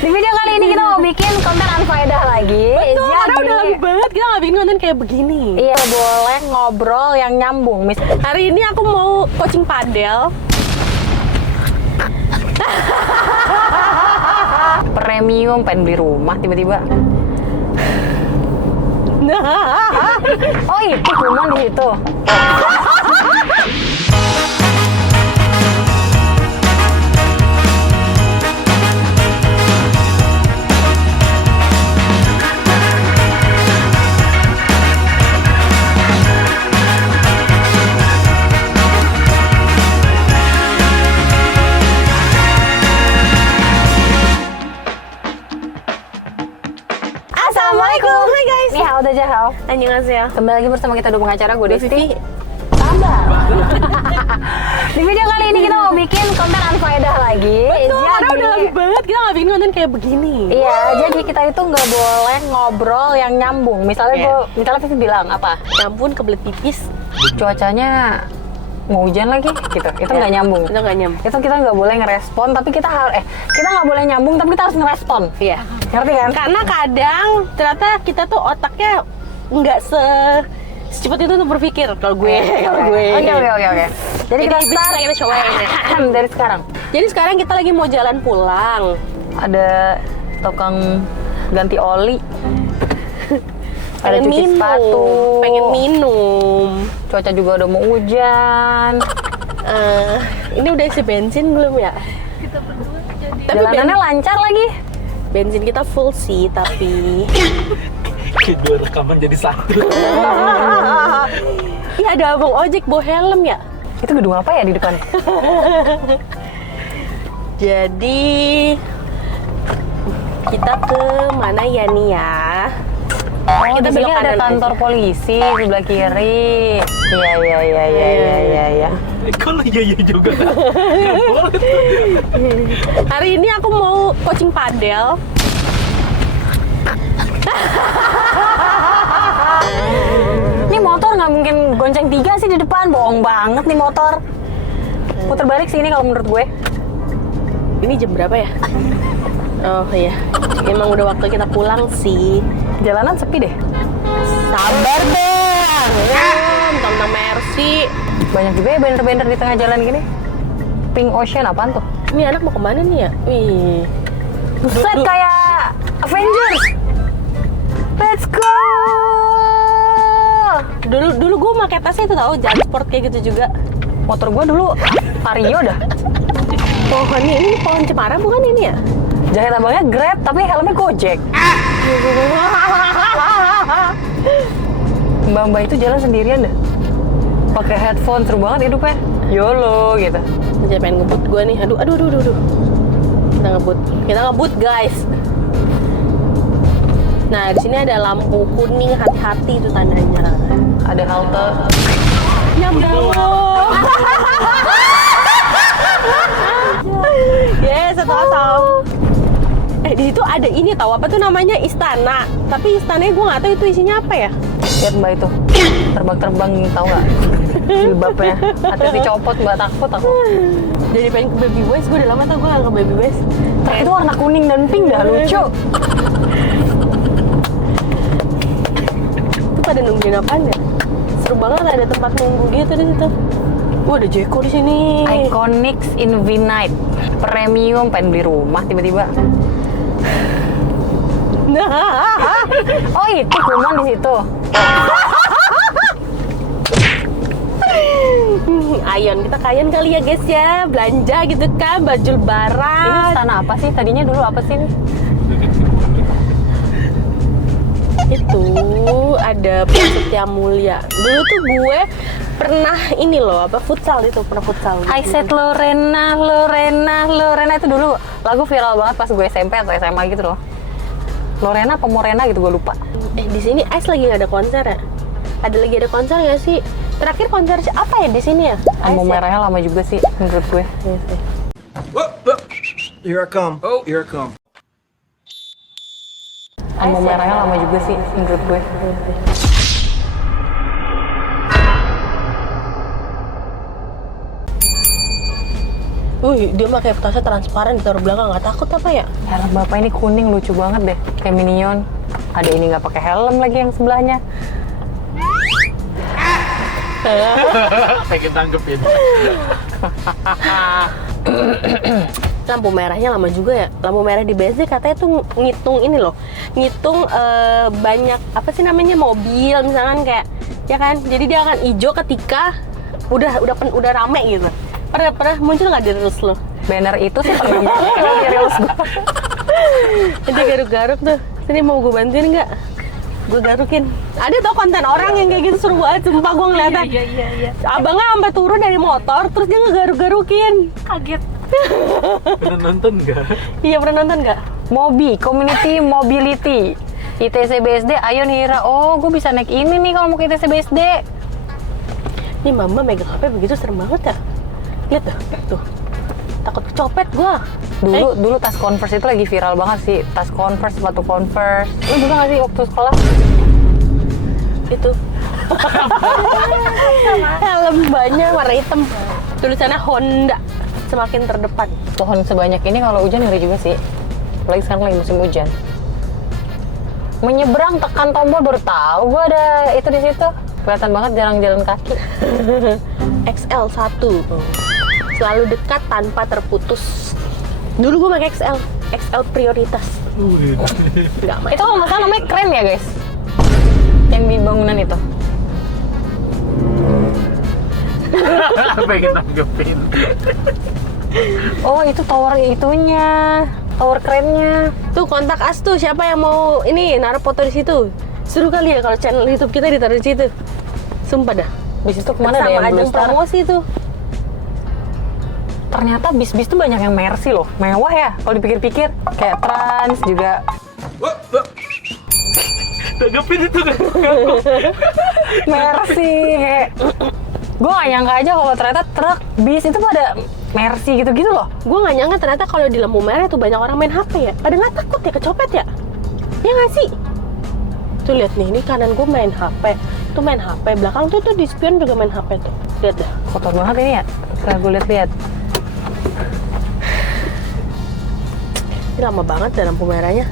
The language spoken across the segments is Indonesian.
Di video kali ini kita mau bikin konten unfaedah lagi. Betul, karena udah lama banget kita nggak bikin konten kayak begini. Iya, boleh ngobrol yang nyambung. Hari ini aku mau coaching padel. Premium, pengen beli rumah tiba-tiba. Oh itu cuma di situ. Assalamualaikum, hai guys. Nih hao aja hao. Annyeonghaseyo. Kembali lagi bersama kita dua pengacara, gue Desti. Vivi. Sabar. Di video kali ini kita mau bikin konten unfaedah lagi. Betul, karena udah lama banget kita nggak bikin konten kayak begini. Iya, jadi kita itu nggak boleh ngobrol yang nyambung. Misalnya misalnya Vivi bilang apa? Ya ampun, kebelet pipis. Cuacanya mau hujan lagi, gitu. Itu nggak nyambung. Itu nggak nyambung. Itu kita nggak boleh ngerespon, tapi kita harus kita nggak boleh nyambung, tapi kita harus ngerespon. Iya. Ngerti kan? Karena kadang ternyata kita tuh otaknya nggak secepat itu untuk berpikir. Kalau gue, Oke. Jadi kita start kita cobain ya. dari sekarang. Jadi sekarang kita lagi mau jalan pulang. Ada tukang ganti oli. Ada Pengen cuci minum, sepatu. pengen minum. Cuaca juga udah mau hujan. Ini udah isi bensin belum ya? Tapi Jalanannya lancar lagi. bensin kita full sih, tapi Dua rekaman jadi satu. iya ada abang ojek bawa helm ya. Itu gedung apa ya di depan? Jadi kita ke mana ya nih ya? Oh, Kita di sini belok ada kanan kantor aja. polisi di sebelah kiri. Iya. Kok lu iya juga? Nggak boleh. Hari ini aku mau coaching padel. Ini motor nggak mungkin gonceng 3 sih di depan. Bohong banget nih motor. Puter balik sini kalau menurut gue. Ini jam berapa ya? Oh iya, emang udah waktu kita pulang sih. Jalanan sepi deh. Sabar deh. Tentang Mercy. Banyak juga ya banner-banner di tengah jalan gini. Pink Ocean apaan tuh? Ini anak mau kemana nih ya? Wih. Buset kayak Avengers. Let's go. Dulu gue pakai tasnya itu tahu, Jan Sport kayak gitu juga. Motor gue dulu Vario dah. Pohon ini pohon cemara bukan ini ya? Jahit abangnya Grab tapi helmnya Gojek. Mbak-mbak itu jalan sendirian dah. Pakai headphone, seru banget hidupnya. YOLO gitu. Jadi pengen ngebut gue nih. Aduh. Kita ngebut guys. Nah, di sini ada lampu kuning, hati-hati itu tandanya. Ada halte. Nyambung. Yes, satu asal. Di situ ada ini tahu apa tuh namanya istana. Tapi istananya gue nggak tahu itu isinya apa ya. Lihat mbak itu terbang tahu nggak? Jilbabnya hati-hati copot mbak, takut aku. Jadi pengen ke Baby Boys, gue udah lama tau gue nggak ke Baby Boys. Itu warna kuning dan pink dah lucu. Itu pada nungguin apaan ya? Seru banget, ada tempat nunggu gitu di situ. Wah, ada Jeko di sini. Iconics Infinite Premium, pengen beli rumah tiba-tiba. Oh itu cuma di situ. Ayon, kita kayan kali ya guys ya, belanja gitu kan, baju Ini lebaran. istana apa sih? Tadinya dulu apa sih ini? Itu ada Setia Mulia. Dulu tuh gue pernah ini loh, futsal itu, pernah futsal. I said Lorena itu dulu lagu viral banget pas gue SMP atau SMA gitu loh. Lorena apa Morena gitu gue lupa. Di sini Ice lagi nggak ada konser ya? Ada lagi ada konser nggak sih? Terakhir konser apa ya di sini ya? Lampu Ice ya? merahnya lama juga sih menurut gue. Iya sih. Here I come. Oh, here I come. Lampu merahnya lama juga sih menurut gue. Wih, dia pakai tasnya transparan ditaruh belakang, nggak takut apa ya? Helm bapak ini kuning lucu banget deh, kayak Minion. Ada ini nggak pakai helm lagi yang sebelahnya. Pengen tanggepin. Lampu merahnya lama juga ya. Lampu merah di BSD katanya tuh ngitung ini loh, ngitung banyak apa sih namanya mobil misalkan kayak, ya kan? Jadi dia akan hijau ketika udah rame gitu. Pernah muncul nggak di reels lo? Banner itu sih pernah banget kalau di reels gue. Nanti garuk-garuk tuh. Sini mau gue bantuin nggak? Gue garukin. Ada tau konten orang yang kayak gitu seru banget. Sumpah gue ngeliatnya. Iya. Abangnya sampai turun dari motor, terus dia ngegaruk-garukin. Kaget. Pernah nonton nggak? Iya, pernah nonton nggak? Mobi, Community Mobility. ITC BSD, ayo Nira. Oh, gue bisa naik ini nih kalau mau ke ITC BSD. Ini mama megang HP begitu serem banget ya. Lihat tuh. Takut kecopet gue. Dulu tas Converse itu lagi viral banget sih. Tas Converse, sepatu Converse. Lu juga nggak sih waktu sekolah? Itu. Helm banyak warna hitam. Tulisannya Honda. Semakin terdepan. Pohon sebanyak ini kalau hujan ngeri juga sih. Apalagi sekarang lagi musim hujan. Menyeberang tekan tombol baru tahu gue ada itu di situ. Kelihatan banget jarang jalan kaki. XL1. Selalu dekat tanpa terputus. Dulu gue pakai XL. XL prioritas. Nggak main. Itu kalau nggak salah namanya keren ya guys. Yang di bangunan itu. Pengen tanggepin. Oh itu tower itunya. Tower kerennya. Tuh kontak us tuh, siapa yang mau ini naruh foto di situ. Seru kali ya kalau channel YouTube kita ditaruh di situ. Sumpah dah. Bis itu kemana ada Sama yang ajang Blue Star? promosi tuh. Ternyata bis-bis tuh banyak yang Mercy loh. Mewah ya kalau dipikir-pikir. Kayak Trans juga. Tanggepin itu kan. Mercy kayak. Gue gak nyangka aja kalau ternyata truk, bis itu pada Mercy gitu-gitu loh. Gue nggak nyangka ternyata kalau di lampu merah tuh banyak orang main HP ya. Pada nggak takut ya kecopet ya? Ya nggak sih? Tuh lihat nih, ini kanan gue main HP, tuh main HP, belakang tuh di spion juga main HP tuh. Lihat dah. Kotor banget ini ya. Setelah gue lihat-lihat. Ini lama banget dah lampu merahnya.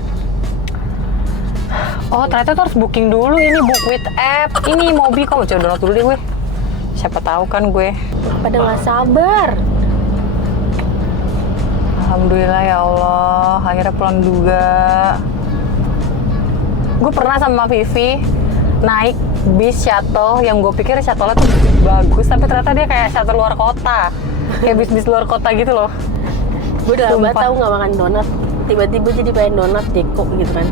Oh ternyata tuh harus booking dulu ini, book with app. Ini Mobi, kok coba download dulu deh gue. Siapa tahu kan gue. Pada nggak sabar. Alhamdulillah ya Allah, akhirnya pulang juga. Gue pernah sama Vivi naik bis shuttle yang gue pikir shuttle-nya tuh bagus, tapi ternyata dia kayak shuttle luar kota. Kayak bis-bis luar kota gitu loh. Gue udah lama Sumpah. tahu nggak makan donat. Tiba-tiba jadi pengen donat Jeko gitu kan.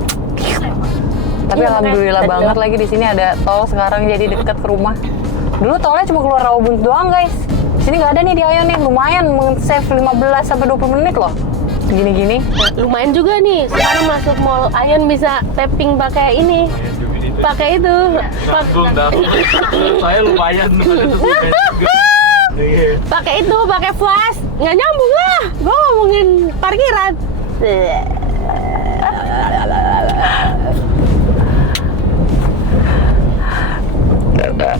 Tapi Iya, alhamdulillah makanya banget ada. lagi di sini ada tol sekarang jadi dekat ke rumah. Dulu tolnya cuma keluar Rawabuntu doang guys. Di sini nggak ada nih di Ayon nih, lumayan save 15 sampai 20 menit loh. Gini-gini. Nah, lumayan juga nih. Sekarang masuk mall Ayon bisa tapping pakai ini. Pakai itu. Nanggung dah. Saya lumayan. Iya. Pakai itu, pakai flash. Nggak nyambung lah. Gue ngomongin parkiran.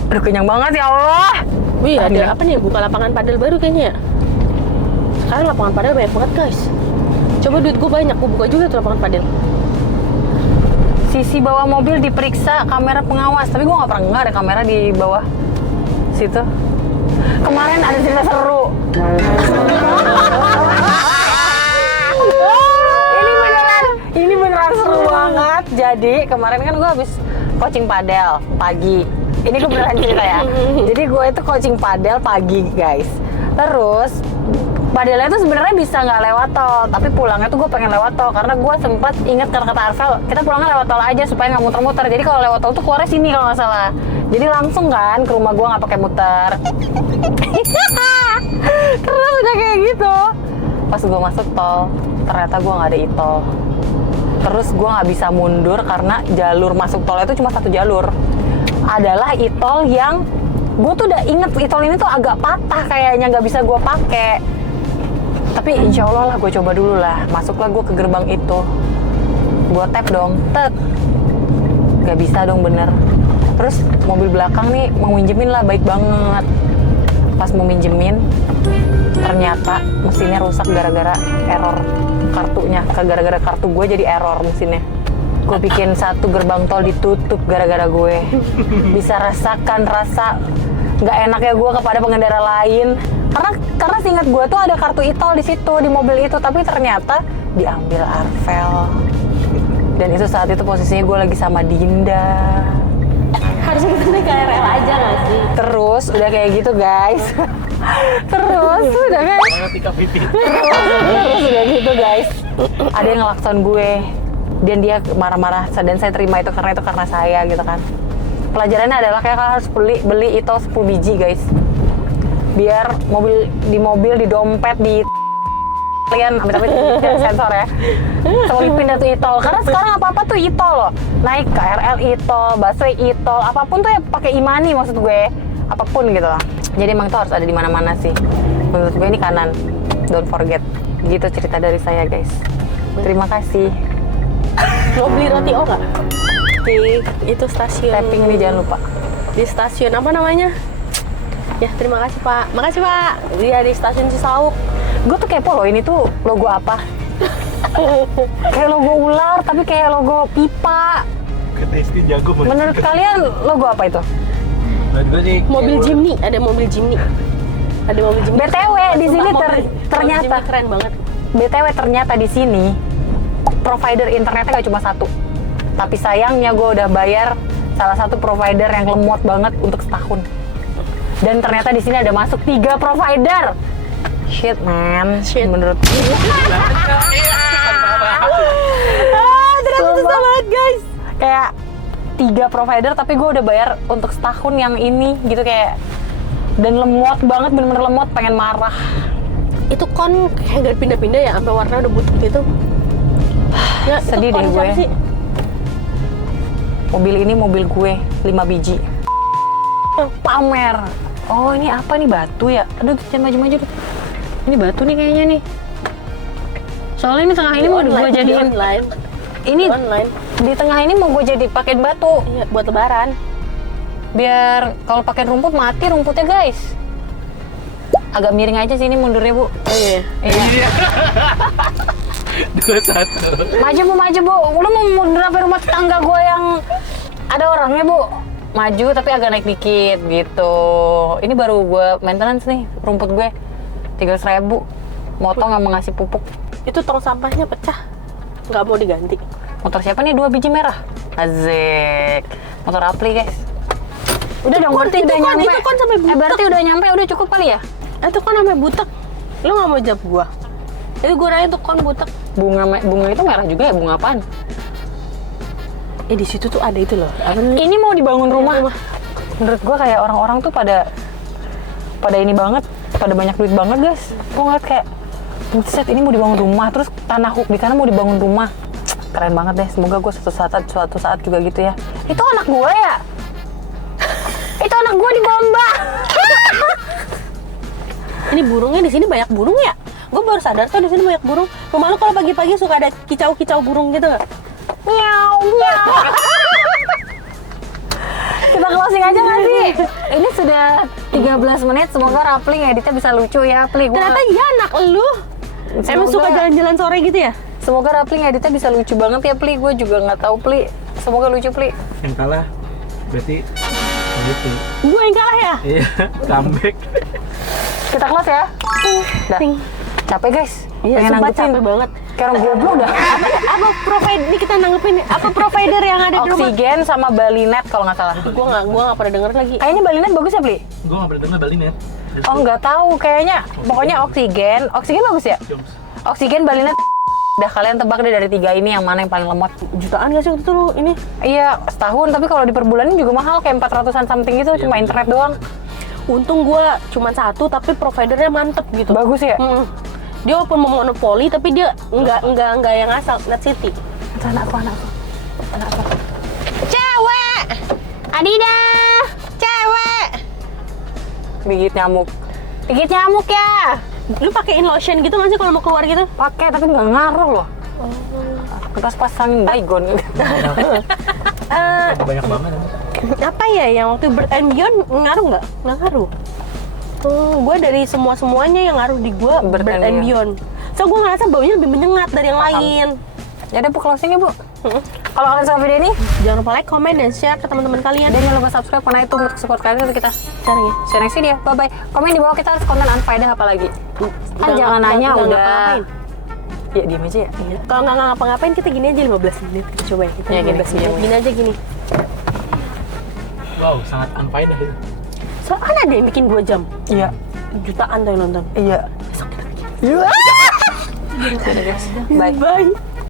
Aduh kenyang banget ya Allah. Wih, ada apa nih? Buka lapangan padel baru kayaknya ya? Sekarang lapangan padel banyak banget guys. Coba duit gue banyak, gue buka juga tuh lapangan padel. Sisi bawah mobil diperiksa kamera pengawas, tapi gue nggak ada kamera di bawah situ. Kemarin ada cerita seru. Ini beneran seru banget. Jadi kemarin kan gue habis coaching padel pagi. Ini gue beneran cerita ya. Jadi gue itu coaching padel pagi guys. Terus padelnya tuh sebenarnya bisa nggak lewat tol, tapi pulangnya tuh gue pengen lewat tol karena gue sempat inget kata Arvel, kita pulangnya lewat tol aja supaya nggak muter-muter. Jadi kalau lewat tol tuh keluarnya sini kalau nggak salah. Jadi langsung kan ke rumah gue nggak pakai muter. Terus udah kayak gitu. Pas gue masuk tol, ternyata gue nggak ada e-tol. Terus gue nggak bisa mundur karena jalur masuk tolnya itu cuma satu jalur. Adalah e-tol yang gue tuh udah inget e-tol ini tuh agak patah kayaknya nggak bisa gue pakai. Tapi insya Allah lah gue coba dulu lah. Masuklah gue ke gerbang itu. Gue tap dong, tet. Gak bisa dong bener. Terus mobil belakang nih mau minjemin lah, baik banget. Pas mau minjemin, ternyata mesinnya rusak gara-gara error kartunya. Gara-gara kartu gue jadi error mesinnya. Gue bikin satu gerbang tol ditutup gara-gara gue. Bisa rasakan rasa nggak enaknya gue kepada pengendara lain. Karena seingat gue tuh ada kartu e-tol di situ di mobil itu, tapi ternyata diambil Arvel. Dan itu saat itu posisinya gue lagi sama Dinda. Harusnya kita naik KRL aja nggak sih? Terus udah kayak gitu guys. Terus udah gitu guys. Ada yang ngelakson gue. Dan dia marah-marah, dan saya terima itu karena saya gitu kan. Pelajarannya adalah kayak harus beli itu 10 biji guys. Biar di mobil, di dompet, di kalian amit-amit sensor ya. Selipin itu e-tol. Karena sekarang apa-apa tuh e-tol loh. Naik KRL e-tol, busway e-tol, apapun tuh ya pakai e-money maksud gue. Apapun gitu lah. Jadi emang tuh harus ada di mana-mana sih. Menurut gue ini kanan. Don't forget. Gitu cerita dari saya guys. Terima kasih. Lo beli roti O nggak? Di itu stasiun. Tapping ini jangan lupa. Di stasiun apa namanya? Ya terima kasih Pak. Makasih Pak. Dia di stasiun Cisauk. Gue tuh kepo loh, ini tuh logo apa? Kayak logo ular, tapi kayak logo pipa. Ketesti jago. Menurut kalian logo apa itu? Mobil Jimny, ada mobil Jimny. Ada mobil Jimny. BTW di sini ternyata Jimny keren banget. BTW ternyata di sini provider internetnya gak cuma satu. Tapi sayangnya gue udah bayar salah satu provider yang lemot banget untuk setahun. Dan ternyata di sini ada masuk 3 provider. Shit man, Shit. menurut Ternyata susah banget guys. kayak 3 provider tapi gue udah bayar untuk setahun yang ini gitu kayak, dan lemot banget, bener-bener lemot, pengen marah. Itu kon kayak gak pindah-pindah ya, sampai warna udah butuh gitu. Ya, Sedih itu kon deh gue. siapa sih? Mobil ini mobil gue 5 biji. Pamer. Oh ini apa nih, batu ya? Aduh jangan maju-maju tuh. Ini batu nih kayaknya nih. Soalnya ini tengah ini mau gue jadiin. Online. Ini Online. di tengah ini mau gue jadi pakein batu. Iya, buat lebaran. Biar kalau pakai rumput mati rumputnya guys. Agak miring aja sih ini mundurnya bu. Oh iya. Iya. 2-1. Maju bu. Lu mau mundur sampai rumah tetangga gue yang ada orangnya bu. Maju tapi agak naik dikit gitu. Ini baru gue maintenance nih rumput gue 300.000. Motong sama ngasih pupuk. Itu tong sampahnya pecah. Nggak mau diganti. Motor siapa nih 2 biji merah? Azik. Motor Apli guys. Udah dong, berarti udah nyampe. Itu kan sampai butek. Berarti udah nyampe, udah cukup kali ya? Itu kan sampai butek. Lu nggak mau jawab gua? Itu gua nanya tuh kon butek. Bunga itu merah juga ya? Bunga apaan? Di situ tuh ada itu loh. Apa namanya? Ini mau dibangun rumah. Menurut gua kayak orang-orang tuh pada ini banget, pada banyak duit banget guys. Gua ngeliat kayak buset, ini mau dibangun rumah, terus tanah di sana mau dibangun rumah. Keren banget deh. Semoga gue suatu saat juga gitu ya. Itu anak gue ya? Itu anak gue di bomba. Ini burungnya di sini banyak burung ya? Gue baru sadar tuh di sini banyak burung. Rumah lu kalau pagi-pagi suka ada kicau-kicau burung gitu nggak? Miau, miau. Kita closing aja nggak sih? Ini sudah 13 menit. Semoga Rapli ngeditnya bisa lucu ya, Pli. Ternyata iya anak lu. Emang suka jalan-jalan sore gitu ya? Semoga Rapli ngeditnya bisa lucu banget ya, Pli. Gue juga nggak tahu, Pli. Semoga lucu, Pli. Yang kalah berarti gitu. Gue yang kalah ya? Iya, comeback. Kita close ya. Dah. Capek guys. Iya, Pengen sumpah nanggepin. capek banget. Kayak orang goblok dah. Apa provider ini kita nanggepin nih? Apa provider yang ada di rumah? Oksigen sama Balinet kalau nggak salah. Gue nggak pernah denger lagi. Kayaknya Balinet bagus ya, Pli? Gue nggak pernah dengar Balinet. Oh, nggak tahu. Kayaknya pokoknya oksigen. Oksigen bagus ya? Oksigen, Balinet. Udah kalian tebak deh dari 3 ini yang mana yang paling lemot. Jutaan gak sih waktu itu lu ini? Iya, setahun. Tapi kalau di per bulannya juga mahal. Kayak 400-an something gitu. Cuma internet doang. Untung gue cuma satu tapi providernya mantep gitu. Bagus ya? Dia walaupun monopoli tapi dia nggak yang asal Net City. Itu anakku. Cewek! Adidah! Cewek! Gigit nyamuk ya! Lu pakein lotion gitu nggak sih kalau mau keluar gitu? Pakai tapi nggak ngaruh loh. Kita pasang baygon. Banyak banget. Apa ya yang waktu Bird and Beyond ngaruh nggak? Nggak ngaruh. Gue dari semuanya yang ngaruh di gue Bird and Beyond. So gue ngerasa baunya lebih menyengat dari yang lain. Ya udah Bu, closing ya Bu. Kalau kalian suka video ini, Jangan lupa like, comment, dan share ke teman-teman kalian. dan jangan lupa subscribe karena itu untuk support kalian untuk kita Caranya. share next video. Bye bye. Komen di bawah kita harus konten unfaedah apa lagi. Kan jangan nanya nggak udah. ngapa-ngapain. Ya diam aja ya. Iya. Kalau nggak ngapa-ngapain kita gini aja 15 menit. Kita coba ya. Kita Ya, gini, 15 menit. gini. Gini aja gini. Wow, sangat unfaedah itu. So kan ada yang bikin 2 jam. Iya. Jutaan tuh yang nonton. Iya. Besok kita bikin. Iya. Bye. Bye.